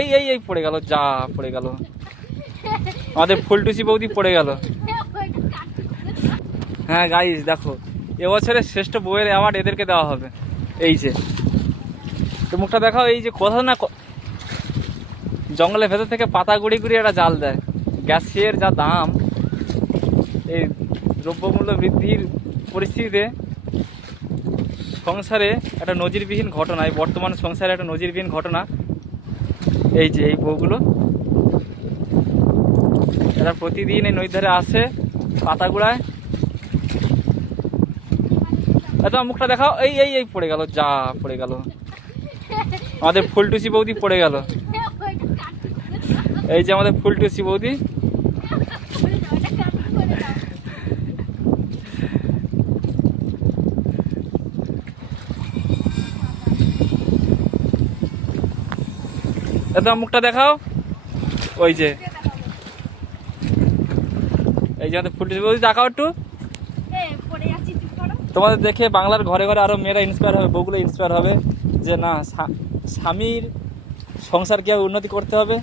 এই এই এই পড়ে গেল, যা পড়ে গেল, আমাদের ফুলটুসি বৌদি পড়ে গেল। হ্যাঁ গাইস দেখো, এবছরের শ্রেষ্ঠ বউয়ের অ্যাওয়ার্ড এদেরকে দেওয়া হবে। এই যে তো মুখটা দেখাও, এই যে কোথাও না জঙ্গলের ভেতর থেকে পাতা গুড়ি গুড়ি একটা জাল দেয়। গ্যাসের যা দাম, এই দ্রব্যমূল্য বৃদ্ধির পরিস্থিতিতে সংসারে একটা নজিরবিহীন ঘটনা, এই বর্তমান সংসারে একটা নজিরবিহীন ঘটনা। এই যে এই বউগুলো, এরা প্রতিদিন এই নদীর ধারে আসে পাতা গুড়ায়। তোমার মুখটা দেখাও, এই এই এই পড়ে গেল, যা পড়ে গেল, আমাদের ফুলটুসি বৌদি পড়ে গেল। এই যে আমাদের ফুলটুসি বৌদি। তোমার মুখটা দেখাও, ওই যে এই যে আমাদের ফুলটুসি বৌদি, দেখাও একটু। তোমাদের দেখে বাংলার ঘরে ঘরে আরো মেয়েরা ইন্সপায়ার হবে, বউগুলো ইন্সপায়ার হবে যে না, স্বামীর সংসার কীভাবে উন্নতি করতে হবে।